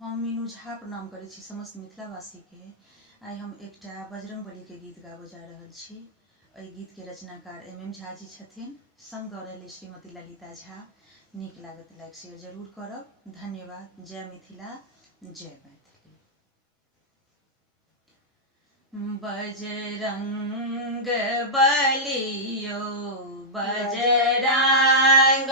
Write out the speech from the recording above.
हम मीनू झा प्रणाम करै छी समस्त मिथिलावासी के। आइ हम एकटा बजरंगबली के गीत गाबऽ जा रहल छी। एहि गीत के रचनाकार MM झा जी छथिन, संग दऽ रहल श्रीमती ललिता झा। नीक लागत लाइक शेयर जरूर करब। धन्यवाद। जय मिथिला, जय मैथिली। बजरंग बलियो बजरंग